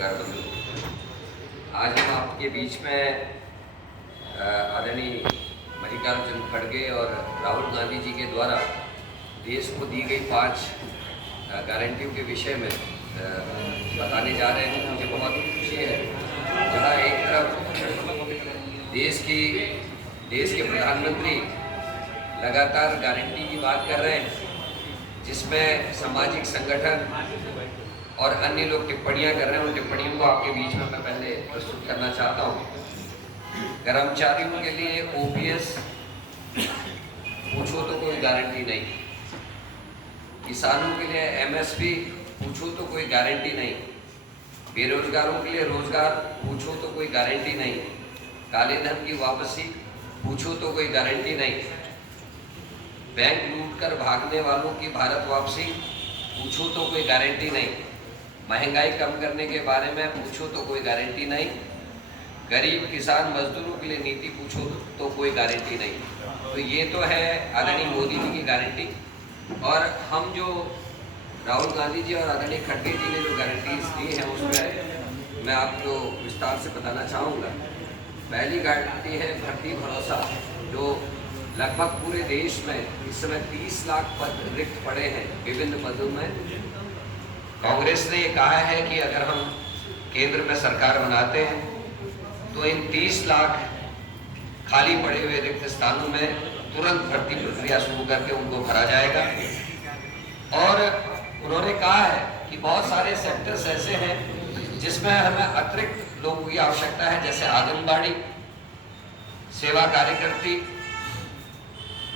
पत्रकार बंधु, आज हम आपके बीच में आदरणीय मल्लिकार्जुन खड़गे और राहुल गांधी जी के द्वारा देश को दी गई 5 गारंटियों के विषय में बताने जा रहे हैं। मुझे बहुत खुशी है जहाँ एक तरफ देश के प्रधानमंत्री लगातार गारंटी की बात कर रहे हैं, जिसमें सामाजिक संगठन और अन्य लोग टिप्पणियां कर रहे हैं। उन टिप्पणियों को आपके बीच में मैं पहले प्रस्तुत करना चाहता हूं। कर्मचारियों के लिए ओपीएस पूछो तो कोई गारंटी नहीं, किसानों के लिए एमएसपी पूछो तो कोई गारंटी नहीं, बेरोजगारों के लिए रोजगार पूछो तो कोई गारंटी नहीं, काले धन की वापसी पूछो तो कोई गारंटी नहीं, बैंक लूटकर भागने वालों की भारत वापसी पूछो तो कोई गारंटी नहीं, महंगाई कम करने के बारे में पूछो तो कोई गारंटी नहीं, गरीब किसान मजदूरों के लिए नीति पूछो तो कोई गारंटी नहीं। तो ये तो है आदरणीय मोदी जी की गारंटी। और हम जो राहुल गांधी जी और आदरणीय खड़गे जी ने जो गारंटीज दी हैं उसमें मैं आपको विस्तार से बताना चाहूँगा। पहली गारंटी है भर्ती भरोसा, जो लगभग पूरे देश में इस समय 30 लाख पद रिक्त पड़े हैं विभिन्न पदों में। कांग्रेस ने ये कहा है कि अगर हम केंद्र में सरकार बनाते हैं तो इन 30 लाख खाली पड़े हुए रिक्त स्थानों में तुरंत भर्ती प्रक्रिया शुरू करके उनको भरा जाएगा। और उन्होंने कहा है कि बहुत सारे सेक्टर्स ऐसे हैं जिसमें हमें अतिरिक्त लोगों की आवश्यकता है, जैसे आंगनबाड़ी, सेवा कार्यकर्ती,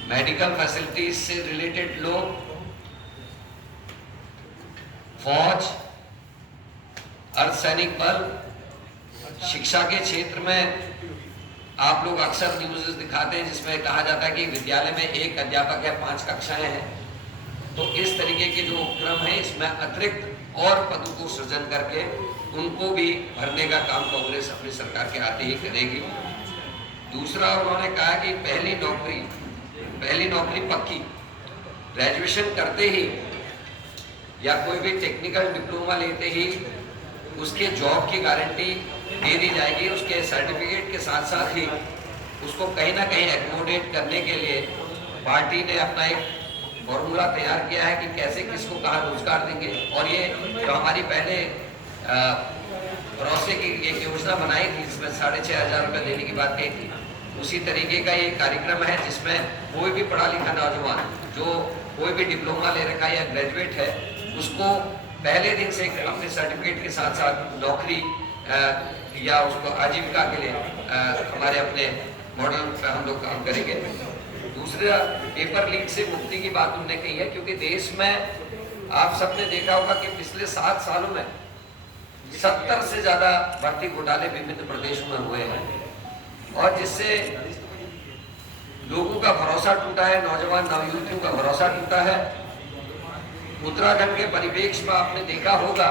मेडिकल फैसिलिटीज से रिलेटेड लोग, फौज, अर्धसैनिक बल, शिक्षा के क्षेत्र में आप लोग अक्सर न्यूज़ दिखाते हैं जिसमें कहा जाता है कि विद्यालय में 1 अध्यापक है, 5 कक्षाएं हैं। तो इस तरीके के जो उपक्रम है इसमें अतिरिक्त और पदों को सृजन करके उनको भी भरने का काम कांग्रेस अपनी सरकार के आते ही करेगी। दूसरा, उन्होंने कहा कि पहली नौकरी पक्की, ग्रेजुएशन करते ही या कोई भी टेक्निकल डिप्लोमा लेते ही उसके जॉब की गारंटी दे दी जाएगी। उसके सर्टिफिकेट के साथ साथ ही उसको कहीं ना कहीं एकोमोडेट करने के लिए पार्टी ने अपना एक फॉर्मूला तैयार किया है कि कैसे किसको कहाँ रोजगार देंगे। और ये जो हमारी पहले भरोसे की एक योजना बनाई थी जिसमें 6,500 रुपये देने की बात कही थी, उसी तरीके का ये कार्यक्रम है जिसमें कोई भी पढ़ा लिखा नौजवान जो कोई भी डिप्लोमा ले रखा है या ग्रेजुएट है उसको पहले दिन से अपने सर्टिफिकेट के साथ साथ नौकरी या उसको आजीविका के लिए हमारे अपने मॉडल पर हम लोग काम करेंगे। दूसरा, पेपर लीक से मुक्ति की बात उन्होंने कही है, क्योंकि देश में आप सबने देखा होगा कि पिछले 7 सालों में 70 से ज्यादा भर्ती घोटाले विभिन्न प्रदेशों में हुए हैं और जिससे लोगों का भरोसा टूटा है, नौजवान नवयुवतियों का भरोसा टूटा है। उत्तराखंड के परिप्रेक्ष्य में आपने देखा होगा